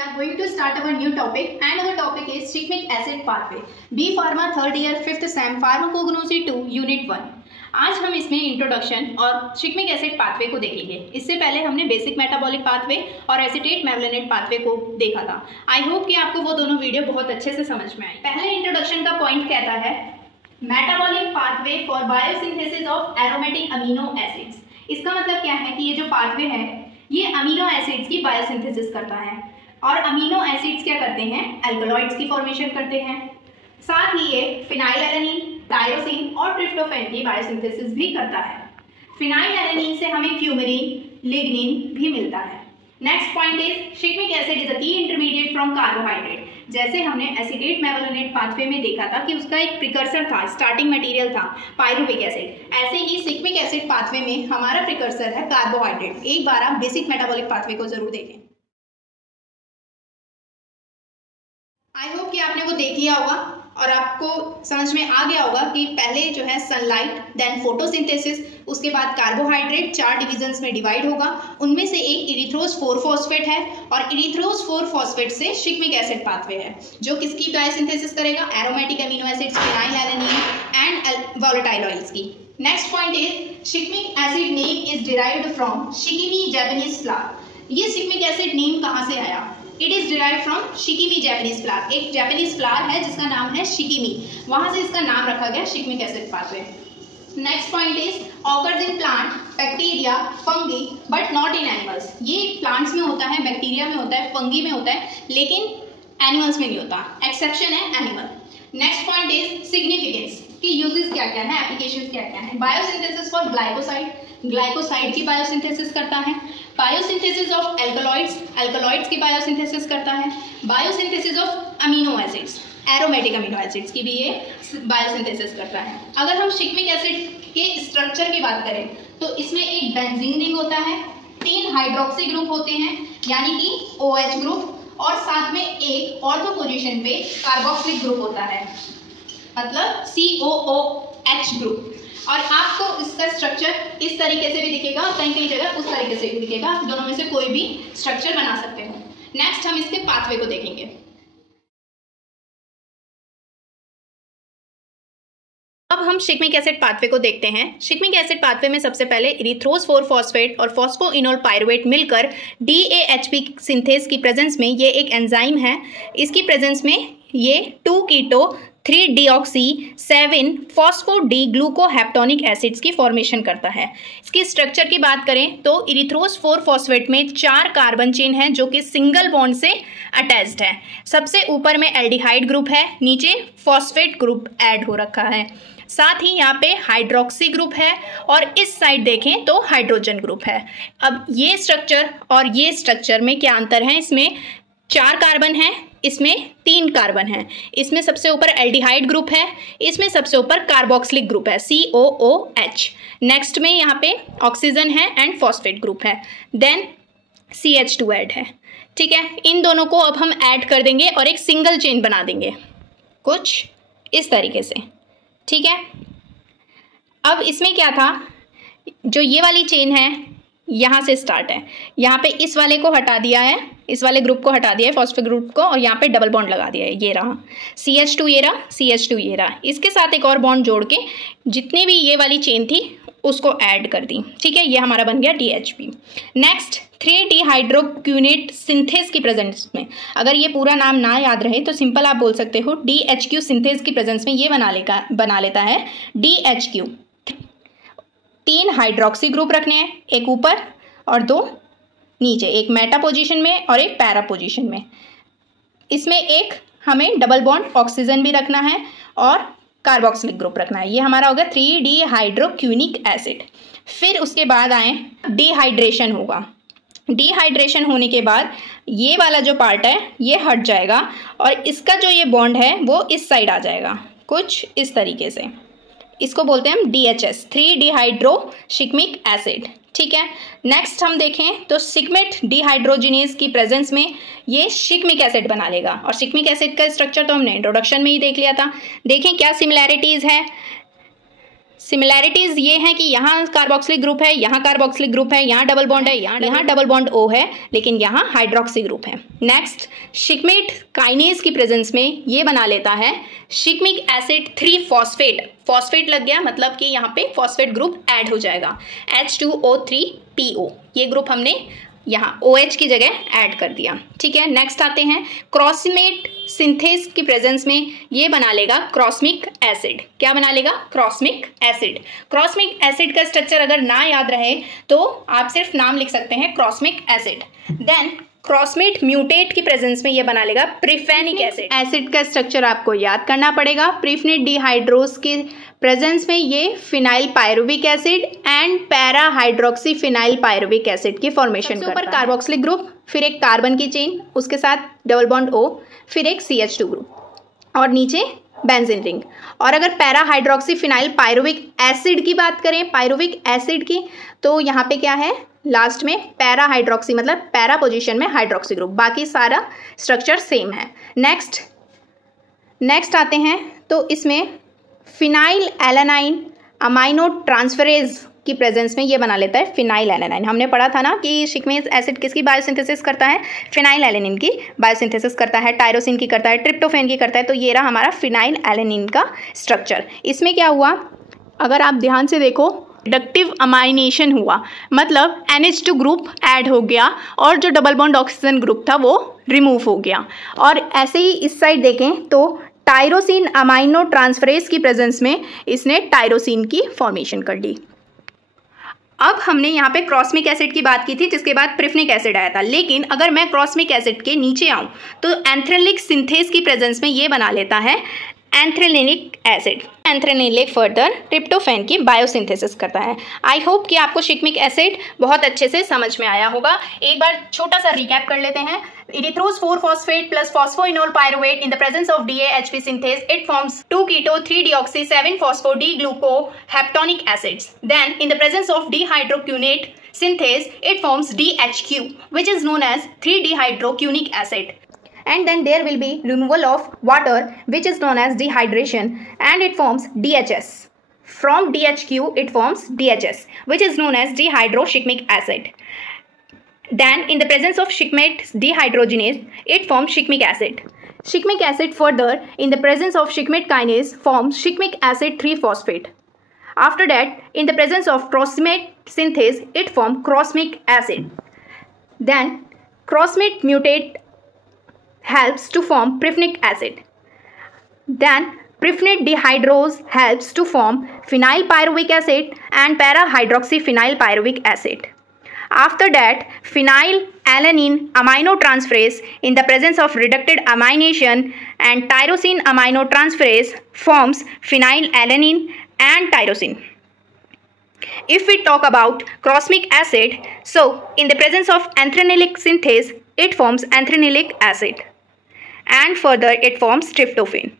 We are going to start our new topic and our topic is Shikmic acid pathway. B Pharma 3rd year 5th sem Pharmacognosy 2 Unit 1. आज हम इसमें introduction और शिकमिक acid pathway को देखेंगे। इससे पहले हमने बेसिक मेटाबॉलिक पाथवे और एसिटेट मेवलेनेट पाथवे को देखा था। आई होप कि आपको वो दोनों वीडियो बहुत अच्छे से समझ में आई। पहले इंट्रोडक्शन का पॉइंट कहता है metabolic pathway for biosynthesis of aromatic amino acids. इसका मतलब क्या है कि ये जो पाथवे है ये अमीनो एसिड्स की बायोसिंथेसिस करता है और अमीनो एसिड्स क्या करते हैं, एल्कलॉइड्स की फॉर्मेशन करते हैं। साथ ही ये फिनाइलएलेनिन, टायरोसिन और ट्रिप्टोफैन की बायोसिंथेसिस भी करता है। फिनाइलएलेनिन से हमें क्यूमेरिन, लिग्निन भी मिलता है। Next point is shikimic acid is a key intermediate from carbohydrate. जैसे हमने एसिटेट मेवलेनेट पाथवे में देखा था कि उसका एक प्रिकर्सर था, स्टार्टिंग मटेरियल था पायरुविक एसिड, ऐसे ही शिकमिक एसिड पाथवे में हमारा प्रिकर्सर है कार्बोहाइड्रेट। एक बार आप बेसिक मेटाबॉलिक पाथवे को जरूर देखें। आई होप कि आपने वो देख लिया होगा और आपको समझ में आ गया होगा कि पहले जो है सनलाइट, देन फोटोसिंथेसिस, उसके बाद कार्बोहाइड्रेट 4 डिविजन्स में डिवाइड होगा। उनमें से एक इरिथ्रोज 4-फॉस्फेट है और इरिथ्रोज 4-फॉस्फेट से शिकमिक एसिड पाथवे है जो किसकी बायोसिंथेसिस करेगा, aromatic amino acids, phenylalanine and volatile oils की। Next point is shikimic acid name is derived from shikimi Japanese flower. ये शिकमिक एसिड नेम कहाँ से आया? It is derived from shikimi Japanese flower. एक जैपनीज फ्लावर है जिसका नाम है शिकिमी, वहां से इसका नाम रखा गया shikimic acid pathway. Next point is occurs in plant, bacteria, fungi but not in animals. ये प्लांट्स में होता है, बैक्टीरिया में होता है, फंगी में होता है, लेकिन एनिमल्स में नहीं होता। एक्सेप्शन है animal. Next point is significance कि यूजेस क्या क्या है, एप्लीकेशंस क्या क्या है। बायोसिंथेसिस फॉर ग्लाइकोसाइड, ग्लाइकोसाइड की बायोसिंथेसिस करता है। बायोसिंथेसिस ऑफ एल्कलॉइड्स, एल्कलॉइड्स की बायोसिंथेसिस करता है। Biosynthesis of amino acids, aromatic amino acids की भी ये बायोसिंथेसिस करता है। अगर हम शिकमिक एसिड के स्ट्रक्चर की बात करें तो इसमें एक बेंजीन रिंग होता है, 3 हाइड्रोक्सी ग्रुप होते हैं यानी कि OH ग्रुप, और साथ में एक ऑर्थो पोजीशन पे कार्बोक्सिलिक ग्रुप होता है, मतलब COOH ग्रुप। और आपको इसका स्ट्रक्चर इस तरीके से भी दिखेगा और कहीं कहीं जगह उस तरीके से भी दिखेगा। दोनों में से कोई भी स्ट्रक्चर बना सकते हो। नेक्स्ट हम इसके पाथवे को देखेंगे। अब हम शिकमिक एसिड पाथवे को देखते हैं। शिकमिक एसिड पाथवे में सबसे पहले इरिथ्रोज 4-फॉस्फेट और फॉस्फोइनोल पायरुवेट मिलकर DAHP सिंथेस की प्रेजेंस में ये एक एंजाइम है। इसकी प्रेजेंस में ये 2 कीटो 3 डीऑक्सी 7 फॉस्फो डी ग्लूकोहेप्टोनिक एसिड्स की फॉर्मेशन करता है। इसकी स्ट्रक्चर की बात करें तो इरिथ्रोज 4-फॉस्फेट में 4 कार्बन चेन है जो कि सिंगल बॉन्ड से अटैच्ड है। सबसे ऊपर में एल्डिहाइड ग्रुप है, नीचे फॉस्फेट ग्रुप ऐड हो रखा है। साथ ही यहाँ पे हाइड्रोक्सी ग्रुप है और इस साइड देखें तो हाइड्रोजन ग्रुप है। अब ये स्ट्रक्चर और ये स्ट्रक्चर में क्या अंतर है? इसमें 4 कार्बन है, इसमें 3 कार्बन है। इसमें सबसे ऊपर एल्डिहाइड ग्रुप है, इसमें सबसे ऊपर कार्बोक्सिलिक ग्रुप है COOH। नेक्स्ट में यहाँ पे ऑक्सीजन है एंड फॉस्फेट ग्रुप है, देन CH2 ऐड है। ठीक है, इन दोनों को अब हम ऐड कर देंगे और एक सिंगल चेन बना देंगे कुछ इस तरीके से। ठीक है, अब इसमें क्या था, जो ये वाली चेन है यहाँ से स्टार्ट है, यहाँ पे इस वाले को हटा दिया है, इस वाले ग्रुप को हटा दिया है फॉस्फेट ग्रुप को, और यहाँ पे डबल बॉन्ड लगा दिया है। ये रहा CH2, ये रहा CH2, ये रहा। इसके साथ एक और बॉन्ड जोड़ के जितनी भी ये वाली चेन थी उसको ऐड कर दी। ठीक है, ये हमारा बन गया DHP। नेक्स्ट 3-डिहाइड्रोक्यूनेट सिंथेस की प्रेजेंस में, अगर ये पूरा नाम ना याद रहे तो सिंपल आप बोल सकते हो DHQ सिंथेस की प्रेजेंस में ये बना लेता है DHQ। 3 हाइड्रोक्सी ग्रुप रखने हैं, एक ऊपर और 2 नीचे, एक मेटा पोजीशन में और एक पैरा पोजीशन में। इसमें एक हमें डबल बॉन्ड ऑक्सीजन भी रखना है और कार्बोक्सिलिक ग्रुप रखना है। ये हमारा होगा 3-डिहाइड्रोक्यूनिक एसिड। फिर उसके बाद आए डिहाइड्रेशन होगा। डिहाइड्रेशन होने के बाद ये वाला जो पार्ट है ये हट जाएगा और इसका जो ये बॉन्ड है वो इस साइड आ जाएगा कुछ इस तरीके से। इसको बोलते हैं हम DHS, 3-डिहाइड्रोशिकमिक एसिड। ठीक है, नेक्स्ट हम देखें तो सिगमेट डिहाइड्रोजिनेज की प्रेजेंस में ये शिकमिक एसिड बना लेगा। और शिकमिक एसिड का स्ट्रक्चर तो हमने इंट्रोडक्शन में ही देख लिया था। देखें क्या सिमिलैरिटीज है। सिमिलैरिटीज ये हैं कि यहाँ कार्बोक्सिलिक ग्रुप है, यहाँ कार्बोक्सिलिक ग्रुप है, यहाँ डबल बॉन्ड है, यहाँ डबल बॉन्ड O है, लेकिन यहाँ हाइड्रोक्सी ग्रुप है। नेक्स्ट, शिकमेट काइनेज की प्रेजेंस में ये बना लेता है शिकमिक एसिड 3 फॉस्फेट। फॉस्फेट लग गया मतलब कि यहाँ पे फॉस्फेट ग्रुप ऐड हो जाएगा, H2O3PO। ये ग्रुप हमने यहाँ OH की जगह ऐड कर दिया। ठीक है, नेक्स्ट आते हैं क्रॉसमेट सिंथेस की प्रेजेंस में ये बना लेगा क्रॉसमिक एसिड। क्या बना लेगा? क्रॉसमिक एसिड। क्रॉसमिक एसिड का स्ट्रक्चर अगर ना याद रहे तो आप सिर्फ नाम लिख सकते हैं क्रॉसमिक एसिड। देन क्रॉसमेट म्यूटेट की प्रेजेंस में ये बना लेगा प्रिफेनिक एसिड। एसिड का स्ट्रक्चर आपको याद करना पड़ेगा। प्रिफनेट डिहाइड्रोस की प्रेजेंस में ये phenyl pyruvic acid and para hydroxy phenyl pyruvic acid की फॉर्मेशन करता है। ऊपर कार्बोक्सिलिक ग्रुप, फिर एक कार्बन की चेन, उसके साथ डबल बॉन्ड O, फिर एक CH2 ग्रुप और नीचे बेंजीन रिंग। और अगर para hydroxy phenyl pyruvic acid की बात करें, पायरुविक एसिड की, तो यहाँ पे क्या है? लास्ट में पैरा हाइड्रोक्सी मतलब पैरा पोजीशन में हाइड्रोक्सी ग्रुप, बाकी सारा स्ट्रक्चर सेम है। नेक्स्ट आते हैं तो इसमें फिनाइल एलानाइन अमाइनो ट्रांसफरेज की प्रेजेंस में ये बना लेता है फिनाइल एलानाइन। हमने पढ़ा था ना कि शिकमेज एसिड किसकी बायोसिंथेसिस करता है? फिनाइल एलानिन की बायोसिंथेसिस करता है, टायरोसिन की करता है, ट्रिप्टोफैन की करता है। तो ये रहा हमारा फिनाइल एलानिन का स्ट्रक्चर। इसमें क्या हुआ, अगर आप ध्यान से देखो, रिडक्टिव अमाइनेशन हुआ, मतलब NH2 ग्रुप ऐड हो गया और जो डबल बॉन्ड ऑक्सीजन ग्रुप था वो रिमूव हो गया। और ऐसे ही इस साइड देखें तो टायरोसिन अमाइनो ट्रांसफरेज की प्रेजेंस में इसने टायरोसिन की फॉर्मेशन कर दी। अब हमने यहाँ पे क्रॉसमिक एसिड की बात की थी, जिसके बाद प्रिफनिक एसिड आया था। लेकिन अगर मैं क्रॉसमिक एसिड के नीचे आऊँ तो एंथ्रेलिक सिंथेस की प्रेजेंस में ये बना लेता है एंथ्रेलिनिक एसिड। एंथ्रेलिनिक फर्दर ट्रिप्टोफैन की बायोसिंथेसिस करता है। आई होप कि आपको शिकमिक एसिड बहुत अच्छे से समझ में आया होगा। एक बार छोटा सा रिकैप कर लेते हैं। Erythrose four phosphate plus phosphoenolpyruvate in the presence of DAHP synthase, it forms 2-keto 3-deoxy 7-phospho-D-gluco heptonic acids. Then in the presence of dehydroquinate synthase, it forms DHQ, which is known as 3-dehydroquinic acid. And then there will be removal of water, which is known as dehydration, and it forms DHS. From DHQ it forms DHS, which is known as dehydroshikmic acid. Then in the presence of shikmate dehydrogenase, it forms shikmic acid. Shikmic acid further in the presence of shikmate kinase forms shikmic acid 3-phosphate. After that, in the presence of crossmate synthase, it forms crossmic acid. Then crossmate mutate helps to form prifnic acid. Then prifnate dehydrose helps to form phenyl pyruvic acid and para hydroxyphenyl pyruvic acid. After that, phenyl alanine aminotransferase in the presence of reducted amination and tyrosine aminotransferase forms phenyl alanine and tyrosine. If we talk about crossmic acid, so in the presence of anthranilic synthase, it forms anthranilic acid. And further it forms tryptophan.